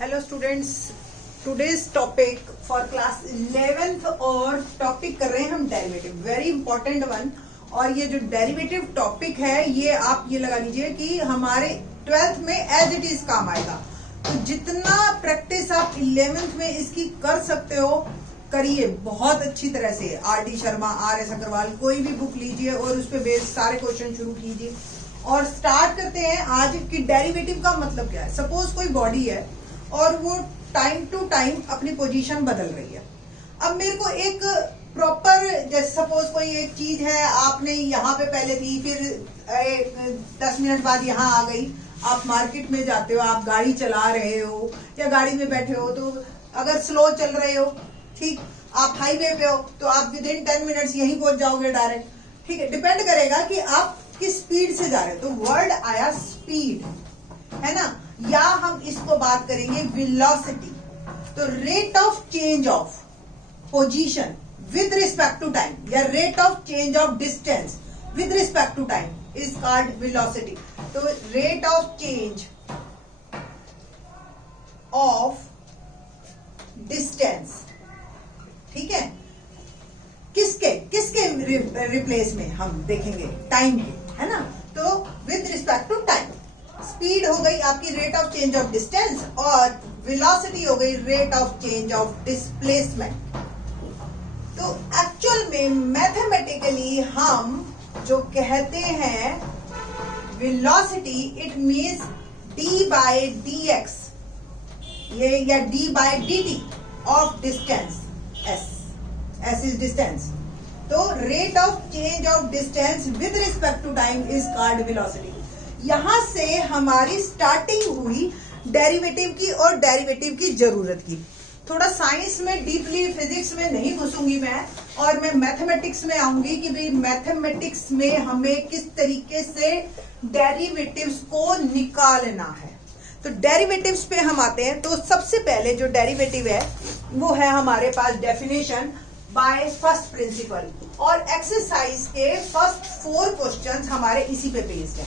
Hello students, today's topic for class 11th और topic कर रहे हैं हम डेरिवेटिव, वेरी इंपॉर्टेंट वन। और ये जो डेरिवेटिव टॉपिक है ये आप ये लगा लीजिए कि हमारे 12th में एज इट इज काम आएगा। तो जितना प्रैक्टिस आप 11th में इसकी कर सकते हो करिए बहुत अच्छी तरह से। आर.डी. शर्मा, आर.एस. अग्रवाल, कोई भी बुक लीजिए और उस पर बेस सारे क्वेश्चन शुरू कीजिए। और स्टार्ट करते हैं आज की डेरिवेटिव का मतलब क्या है। सपोज कोई बॉडी है और वो टाइम टू टाइम अपनी पोजीशन बदल रही है। अब मेरे को एक प्रॉपर, जैसे सपोज कोई एक चीज है, आपने यहाँ पे पहले थी, फिर 10 मिनट बाद यहाँ आ गई। आप मार्केट में जाते हो, आप गाड़ी चला रहे हो या गाड़ी में बैठे हो, तो अगर स्लो चल रहे हो, ठीक, आप हाईवे पे हो तो आप विदिन 10 मिनट्स यहीं पहुंच जाओगे डायरेक्ट। ठीक है, डिपेंड करेगा कि आप किस स्पीड से जा रहे हो। तो वर्ड आया स्पीड, है ना, या हम इसको बात करेंगे वेलोसिटी। तो rate of change of position with respect to time या rate of change of distance with respect to time is called velocity. तो rate of change of distance, ठीक है, किसके किसके रिप्लेस में हम देखेंगे, टाइम के, है ना। तो with respect to time, speed हो गई आपकी rate of change of distance और वेलोसिटी हो गई rate of change of displacement. तो एक्चुअल में मैथमेटिकली हम जो कहते हैं velocity, it means d by dx ये या d by dt of distance. s is distance. तो rate of change of distance with respect to time is called velocity. यहां से हमारी स्टार्टिंग हुई डेरिवेटिव की और डेरिवेटिव की जरूरत की। थोड़ा साइंस में डीपली, फिजिक्स में नहीं घुसूंगी मैं, और मैं मैथमेटिक्स में आऊंगी कि भाई मैथमेटिक्स में हमें किस तरीके से डेरिवेटिव्स को निकालना है। तो डेरिवेटिव्स पे हम आते हैं। तो सबसे पहले जो डेरिवेटिव है वो है हमारे पास डेफिनेशन बाय फर्स्ट प्रिंसिपल, और एक्सरसाइज के फर्स्ट 4 क्वेश्चंस हमारे इसी पे बेस्ड है।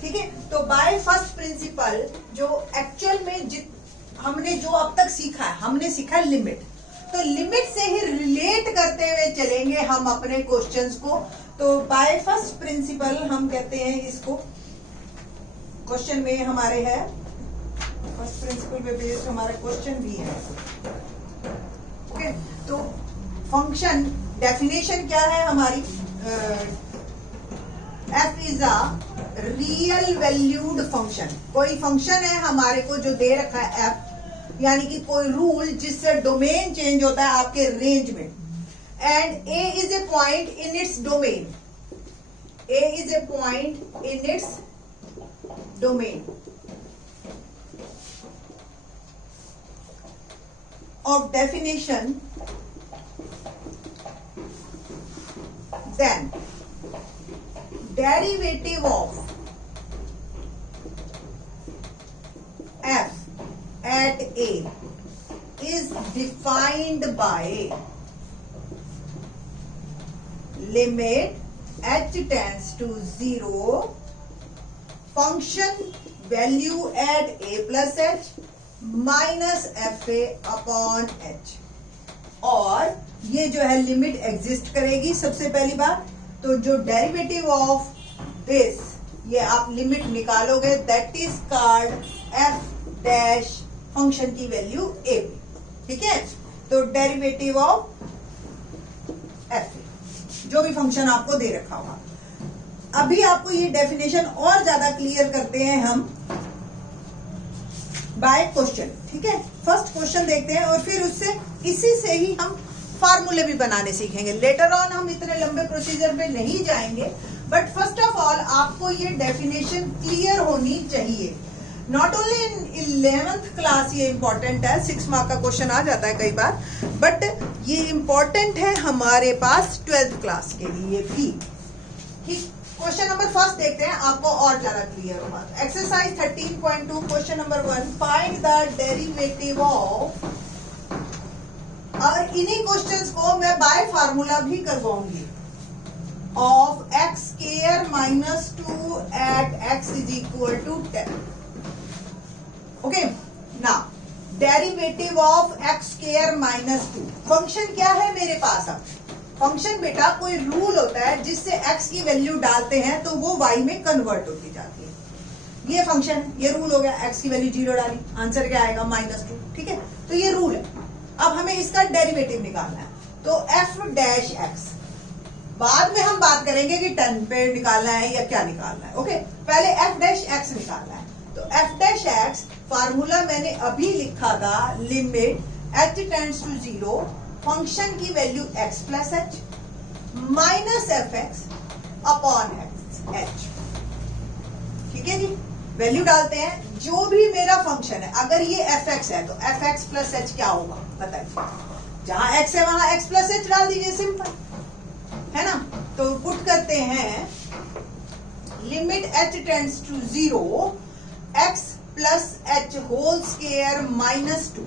ठीक है, तो बाय फर्स्ट प्रिंसिपल जो एक्चुअल में हमने जो अब तक सीखा है, हमने सीखा लिमिट। तो लिमिट से ही रिलेट करते हुए चलेंगे हम अपने क्वेश्चंस को। तो बाय फर्स्ट प्रिंसिपल हम कहते हैं इसको, क्वेश्चन में हमारे है फर्स्ट प्रिंसिपल पे बेस्ड हमारा क्वेश्चन भी है। ओके, तो फंक्शन डेफिनेशन क्या है हमारी, f is a real valued function. कोई फंक्शन है हमारे को जो दे रखा है f, यानी कि कोई रूल जिससे डोमेन चेंज होता है आपके रेंज में। And a is a point in its domain, a is a point in its domain of definition, then derivative of f at a is defined by limit h tends to 0 function value at a plus h minus F A upon H. और ये जो है limit exist करेगी सबसे पहली बार। तो जो derivative of this, ये आप लिमिट निकालोगे, that is called F dash function की वैल्यू ए पे। ठीक है, तो डेरिवेटिव ऑफ एफ ए जो भी फंक्शन आपको दे रखा होगा। अभी आपको ये डेफिनेशन और ज्यादा क्लियर करते हैं हम बाय क्वेश्चन। ठीक है, फर्स्ट क्वेश्चन देखते हैं और फिर उससे इसी से ही हम फार्मूले भी बनाने सीखेंगे। लेटर ऑन हम इतने लंबे प्रोसीजर में नहीं जाएंगे, बट फर्स्ट ऑफ ऑल आपको ये डेफिनेशन क्लियर होनी चाहिए। Not only in 11th class ये इंपॉर्टेंट है, 6 मार्क का क्वेश्चन आ जाता है कई बार, बट ये इंपॉर्टेंट है हमारे पास 12th क्लास के लिए भी। ठीक, क्वेश्चन नंबर फर्स्ट देखते हैं, आपको और ज्यादा क्लियर होगा। Exercise 13.2 question number 1, find the derivative of, और इन्हीं क्वेश्चंस को मैं बाय फार्मूला भी करवाऊंगी, of x square minus 2 at x is equal to 10. Okay, now derivative of x square minus 2। Function क्या है मेरे पास? अब फंक्शन बेटा कोई रूल होता है जिससे x की वैल्यू डालते हैं तो वो y में कन्वर्ट होती जाती है। ये फंक्शन, ये रूल हो गया। x की वैल्यू 0 डाली, आंसर क्या आएगा? -2। ठीक है, तो ये रूल है। अब हमें इसका डेरिवेटिव निकालना है, तो f डैश x, बाद में हम बात करेंगे कि 10 पे निकालना है या क्या निकालना है। ओके, पहले f डैश x निकालना है। तो f डैश x फार्मूला मैंने अभी लिखा था, limit h tends to 0, function की value x plus h minus fx upon h। ठीक है जी, वैल्यू डालते हैं। जो भी मेरा फंक्शन है, अगर ये fx है तो fx प्लस h क्या होगा बताइए? जहां x है वहां x प्लस h डाल दीजिए, सिंपल है ना। तो पुट करते हैं limit h tends to 0, x plus h whole square minus 2,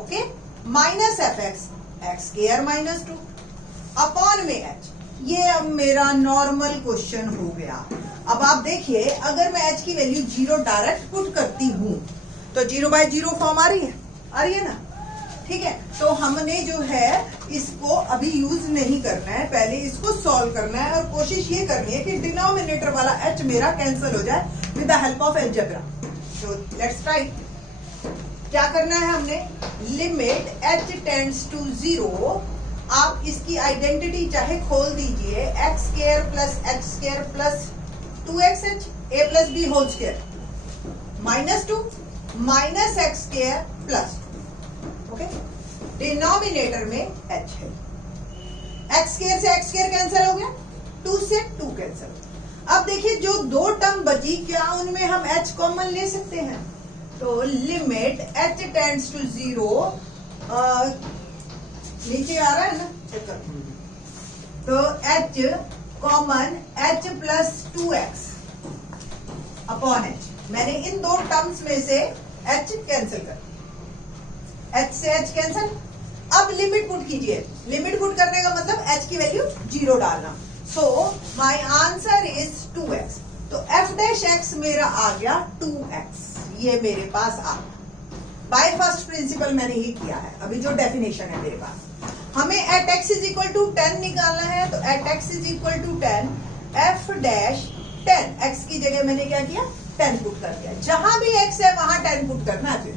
okay, minus fx x square minus 2 upon में h। ये अब मेरा नॉर्मल क्वेश्चन हो गया। अब आप देखिए, अगर मैं h की वैल्यू 0 डायरेक्ट पुट करती हूं तो 0/0 फॉर्म आ रही है ना। ठीक है, तो हमने जो है इसको अभी यूज नहीं करना है, पहले इसको सॉल्व करना है और कोशिश ये करनी है कि डिनोमिनेटर वाला h मेरा कैंसिल हो जाए with the help of algebra. तो लेट्स ट्राई। क्या करना है हमने? लिमिट h टेंड्स टू 0, आप इसकी आइडेंटिटी चाहे खोल दीजिए, x square plus h square plus 2xh a plus b whole square minus 2 minus x square plus 2। Okay, denominator में h है, x स्क्वायर से x स्क्वायर कैंसिल हो गया, 2 से 2 कैंसिल। अब देखिए जो दो टर्म बची, क्या उनमें हम h कॉमन ले सकते हैं? तो लिमिट h टेंड्स टू 0, नीचे आ रहा है ना, चेक कर। तो h common h plus 2x upon h। मैंने इन दो टर्म्स में से h कैंसिल कर, h से h कैंसिल। अब लिमिट पुट कीजिए, लिमिट पुट करने का मतलब h की वैल्यू 0 डालना। So my answer is 2x। तो f डैश x मेरा आ गया 2x, ये मेरे पास आ गया। बाय फर्स्ट प्रिंसिपल मैंने ही किया है। अभी जो डेफिनेशन है मेरे पास, हमें at x is equal to 10 निकालना है। तो at x is equal to 10, f dash 10, x की जगह मैंने क्या किया? 10 पुट कर दिया। जहां भी x है वहां 10 पुट करना है फिर।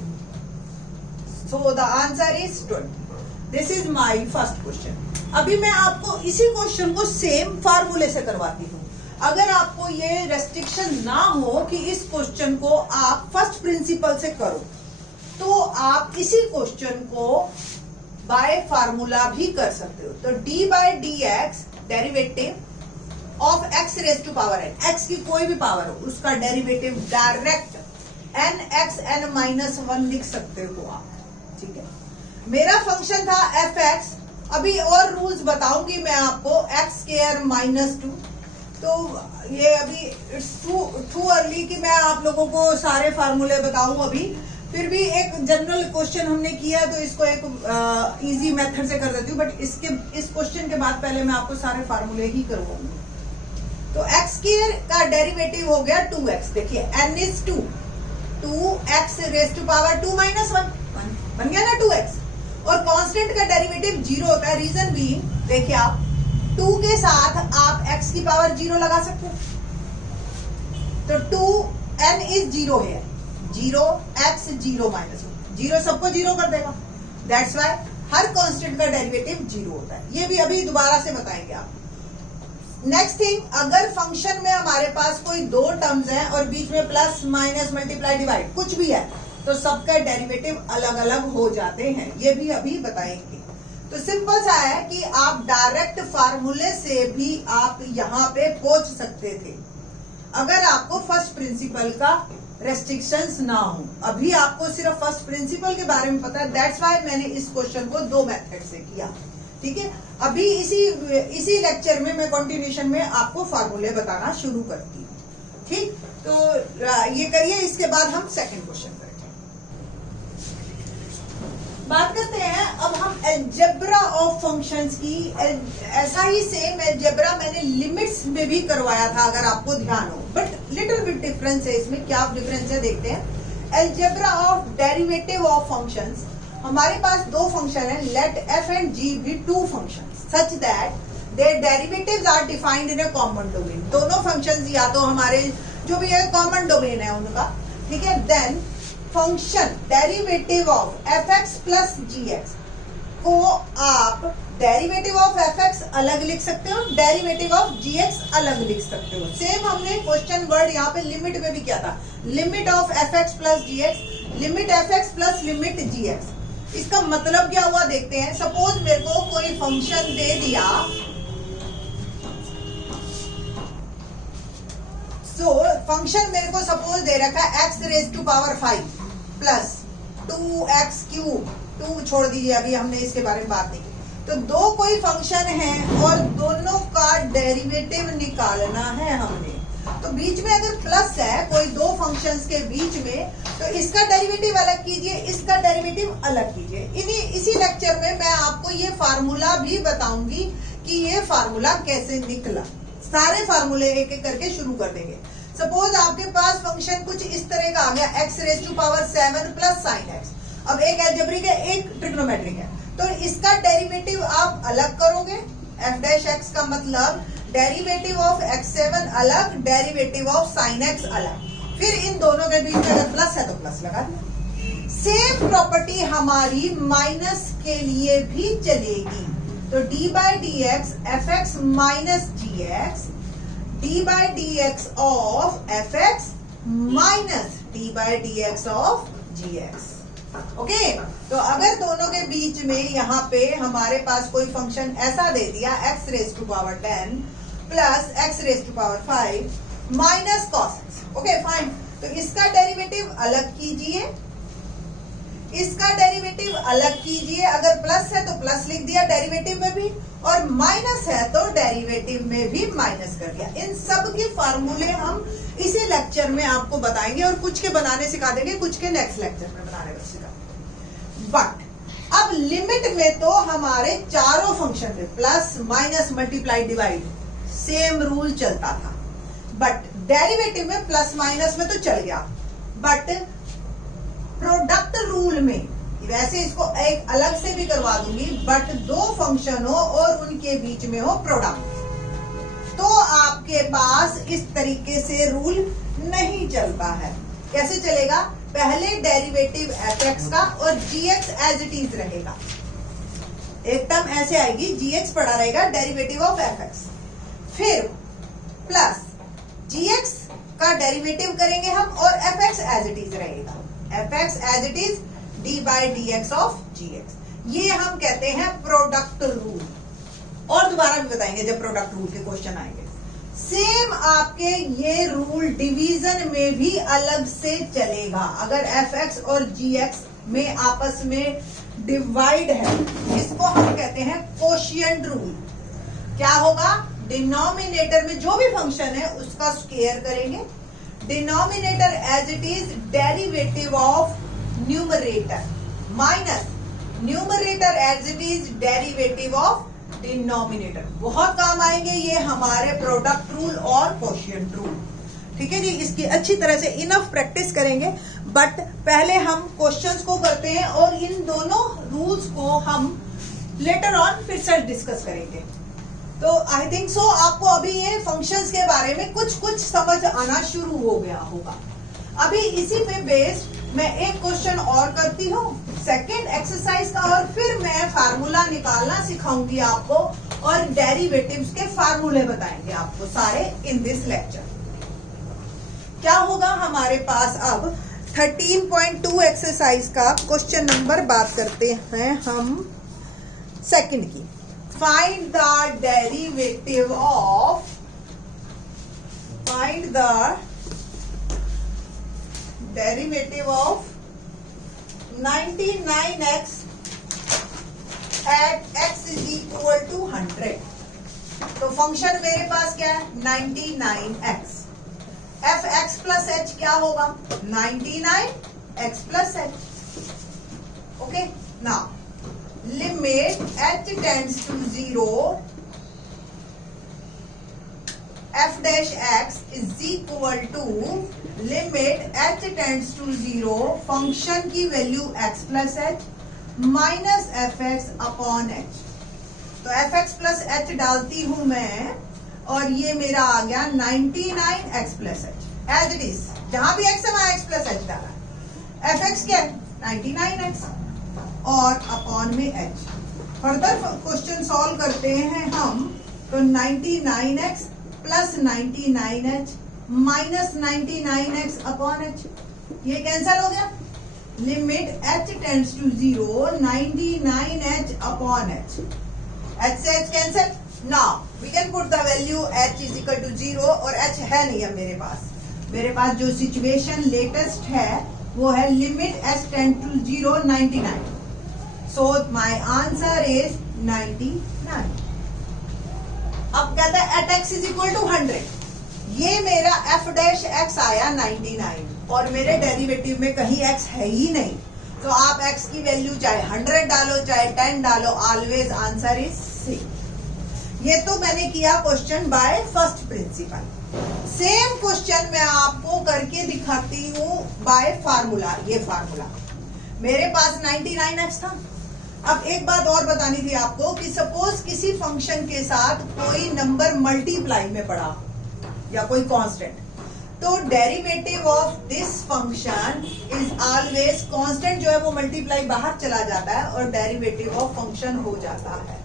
So the answer is 20। This is my first question. अभी मैं आपको इसी क्वेश्चन को सेम फार्मूले से करवाती हूँ। अगर आपको ये रेस्ट्रिक्शन ना हो कि इस क्वेश्चन को आप फर्स्ट प्रिंसिपल से करो, तो आप इसी क्वेश्चन को बाय फार्मूला भी कर सकते हो। तो d by dx derivative of x raise to power n, x की कोई भी पावर हो उसका derivative direct n x n minus 1 लिख सकते हो आप। ठीक है, मेरा फंक्शन था fx। अभी और रूल्स बताऊंगी मैं आपको, x स्क्वायर माइनस 2। तो ये अभी इट्स टू अर्ली कि मैं आप लोगों को सारे फार्मूले बताऊं अभी। फिर भी एक जनरल क्वेश्चन हमने किया तो इसको एक इजी मेथड से कर देती हूँ, बट इस क्वेश्चन के बाद पहले मैं आपको सारे फार्मूले ही करवाऊंगी। तो x स्क्वायर का डेरिवेटिव हो गया 2x। देखिए n is 2, 2x raise to power 2 minus 1 बन गया ना 2x। और कांस्टेंट का डेरिवेटिव 0 होता है। रीजन भी देखिए, आप 2 के साथ आप x की पावर 0 लगा सकते हो। तो 2n इज 0 है, 0x 0 माइनस 0 सबको 0 कर देगा। दैट्स वाई हर कांस्टेंट का डेरिवेटिव 0 होता है। ये भी अभी दोबारा से बताएंगे आप। नेक्स्ट थिंग, अगर फंक्शन में हमारे पास कोई दो टर्म्स हैं और बीच में प्लस माइनस मल्टीप्लाई डिवाइड कुछ भी है, तो सबका डेरिवेटिव अलग अलग हो जाते हैं। ये भी अभी बताएंगे। तो सिंपल सा है कि आप डायरेक्ट फार्मूले से भी आप यहाँ पे पहुंच सकते थे, अगर आपको फर्स्ट प्रिंसिपल का रेस्ट्रिक्शंस ना हो। अभी आपको सिर्फ फर्स्ट प्रिंसिपल के बारे में पता है, दैट्स वाई मैंने इस क्वेश्चन को 2 मेथड से किया। ठीक है, अभी इसी लेक्चर में मैं कंटिन्यूशन में आपको फार्मूले बताना शुरू करती हूँ। ठीक, तो ये करिए, इसके बाद हम सेकंड क्वेश्चन करेंगे। बात करते हैं अब हम अलजेब्रा ऑफ फंक्शंस की। ऐसा ही सेम अलजेब्रा मैंने लिमिट्स में भी करवाया था, अगर आपको ध्यान हो, बट लिटिल बिट डिफरेंस है इसमें। क्या डिफरेंस है देखते हैं। Algebra of derivative of functions, हमारे पास दो फंक्शन है, let f and g be two functions such that their derivatives are defined in a common domain. दोनों फंक्शंस या तो हमारे जो भी है कॉमन डोमेन है उनका, ठीक है। Then function derivative of fx plus gx को आप डेरिवेटिव ऑफ fx अलग लिख सकते हो, डेरिवेटिव ऑफ gx अलग लिख सकते हो। सेम हमने क्वेश्चन वर्ड यहाँ पे लिमिट में भी किया था, limit of fx plus gx, limit fx plus limit gx। इसका मतलब क्या हुआ देखते हैं। सपोज मेरे को कोई फंक्शन दे दिया, फंक्शन मेरे को सपोज दे रखा है x raise to power 5 plus 2x cube, 2 छोड़ दीजिए अभी हमने इसके बारे में बात नहीं की। तो दो कोई फंक्शन है और दोनों का डेरिवेटिव निकालना है हमने। तो बीच में अगर प्लस है कोई दो फंक्शंस के बीच में, तो इसका डेरिवेटिव अलग कीजिए, इसका डेरिवेटिव अलग कीजिए। इसी लेक्चर में मैं आपको ये फार्मूला भी बताऊंगी कि ये फार्मूला कैसे निकला। सारे फार्मूले एक एक करके शुरू कर देंगे। सपोज आपके पास फंक्शन कुछ इस तरह का आ गया, x raise to power 7 plus sine x। अब एक अलजेब्रिक है, एक ट्रिग्नोमेट्रिक है, तो इसका डेरिवेटिव आप अलग करोगे, f डैश x का मतलब डेरिवेटिव ऑफ x7 अलग, डेरिवेटिव ऑफ साइन x अलग। फिर इन दोनों के बीच में अगर प्लस है तो प्लस लगा दिया। सेम प्रॉपर्टी हमारी माइनस के लिए भी चलेगी। तो d by d x f x minus g x, d by d x of f x minus d by d x of g x. Okay, तो अगर दोनों के बीच में यहाँ पे हमारे पास कोई फंक्शन ऐसा दे दिया, x raise to power 10 plus x raise to power 5 minus cos x। Okay fine, तो इसका डेरिवेटिव अलग कीजिए, इसका डेरिवेटिव अलग कीजिए। अगर प्लस है तो प्लस लिख दिया डेरिवेटिव में भी, और माइनस है तो डेरिवेटिव में भी माइनस कर दिया। इन सब के फार्मूले हम इसी लेक्चर में आपको बताएंगे और कुछ के बनाने सिखा देंगे, कुछ के नेक्स्ट लेक्चर में बनाने सिखा देंगे। बट अब लिमिट में तो हमारे चारों फंक्शन में plus minus multiply divide same rule चलता था, बट डेरिवेटिव में प्लस माइनस में तो चल गया, बट प्रोडक्ट रूल में वैसे इसको एक अलग से भी करवा दूंगी, बट दो फंक्शन हो और उनके बीच में हो प्रोडक्ट, तो आपके पास इस तरीके से रूल नहीं चलता है। कैसे चलेगा? पहले डेरिवेटिव fx का और gx एज इट इज रहेगा, एक टर्म ऐसे आएगी, gx पड़ा रहेगा डेरिवेटिव ऑफ fx, फिर प्लस gx का डेरिवेटिव करेंगे हम और fx एज इट इज रहेगा, fx as it is d by d x of gx। ये हम कहते हैं प्रोडक्ट रूल, और दोबारा भी बताएंगे जब प्रोडक्ट रूल के क्वेश्चन आएंगे। सेम आपके ये रूल डिवीजन में भी अलग से चलेगा। अगर fx और gx में आपस में डिवाइड है, इसको हम कहते हैं कोशिएंट रूल। क्या होगा? डिनोमिनेटर में जो भी फंक्शन है उसका स्क्वायर करेंगे, denominator as it is derivative of numerator minus numerator as it is derivative of denominator. बहुत काम आएंगे ये हमारे प्रोडक्ट रूल और कोशिएंट रूल। ठीक है जी, इसकी अच्छी तरह से इनफ प्रैक्टिस करेंगे, बट पहले हम क्वेश्चंस को करते हैं और इन दोनों रूल्स को हम लेटर ऑन फिर से डिस्कस करेंगे। तो आई थिंक सो आपको अभी ये फंक्शंस के बारे में कुछ कुछ समझ आना शुरू हो गया होगा। अभी इसी पे बेस्ड मैं एक क्वेश्चन और करती हूँ, सेकेंड एक्सरसाइज का, और फिर मैं फार्मूला निकालना सिखाऊंगी आपको और डेरिवेटिव्स के फार्मूले बताएंगे आपको सारे इन दिस लेक्चर। क्या होगा हमारे पास? अब 13.2 एक्सरसाइज का क्वेश्चन नंबर बात करते हैं हम सेकंड की। Find the derivative of, find the derivative of 99x at x is equal to 100। तो फंक्शन मेरे पास क्या है? 99x। fx प्लस h क्या होगा? 99x plus h। Okay, now limit h tends to 0, f dash x is equal to limit h tends to 0 function की value x plus h minus f x upon h. तो f x plus h डालती हूं मैं और ये मेरा आ गया 99 x plus h as it is, जहां भी एक्स है वहां एक्स प्लस एच डाला। एफ एक्स क्या है 99 एक्स और अपॉन में एच। फर्दर क्वेश्चन सॉल्व करते हैं हम, तो 99x plus 99h minus 99x upon h, ये कैंसल हो गया। Limit h tends to 0 99h upon h, h से h cancel. Now we can put the value h is equal to 0 और h है नहीं है मेरे पास। मेरे पास जो सिचुएशन लेटेस्ट है वो है limit h tend to 0 99। So my answer is 99. अब कहता है at x is equal to 100। ये मेरा f डैश x आया 99 और मेरे डेरिवेटिव में कहीं x है ही नहीं। तो आप x की वैल्यू चाहे 100 डालो चाहे 10 डालो, ऑलवेज आंसर इज सेम। ये तो मैंने किया question by first principle. Same question मैं आपको करके दिखाती हूँ बाय फार्मूला। ये फार्मूला मेरे पास 99x था। अब एक बात और बतानी थी आपको कि सपोज किसी फंक्शन के साथ कोई नंबर मल्टीप्लाई में पड़ा या कोई कांस्टेंट, तो derivative of this function is always, constant जो है वो मल्टीप्लाई बाहर चला जाता है और डेरिवेटिव ऑफ फंक्शन हो जाता है।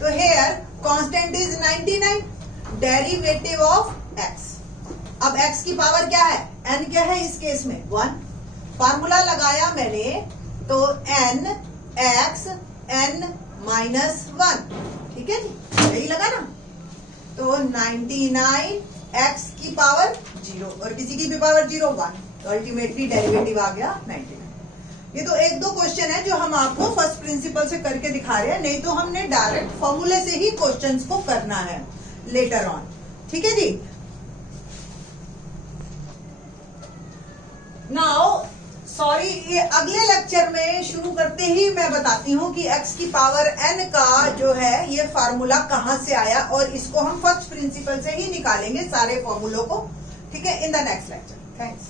तो here constant is 99, derivative of x। अब x की पावर क्या है, n क्या है इस केस में 1। फार्मूला लगाया मैंने तो n x n माइनस 1, ठीक है जी, यही लगा ना। तो 99 x की पावर 0 और किसी की भी पावर 0 1, तो अल्टीमेटली डेरिवेटिव आ गया 99। ये तो एक दो क्वेश्चन है जो हम आपको फर्स्ट प्रिंसिपल से करके दिखा रहे हैं, नहीं तो हमने डायरेक्ट फॉर्मूले से ही क्वेश्चंस को करना है लेटर ऑन, ठीक है जी। नाउ सॉरी, ये अगले लेक्चर में शुरू करते ही मैं बताती हूँ कि x की पावर n का जो है ये फार्मूला कहाँ से आया, और इसको हम फर्स्ट प्रिंसिपल से ही निकालेंगे सारे फॉर्मूलों को, ठीक है, in the next lecture. Thanks.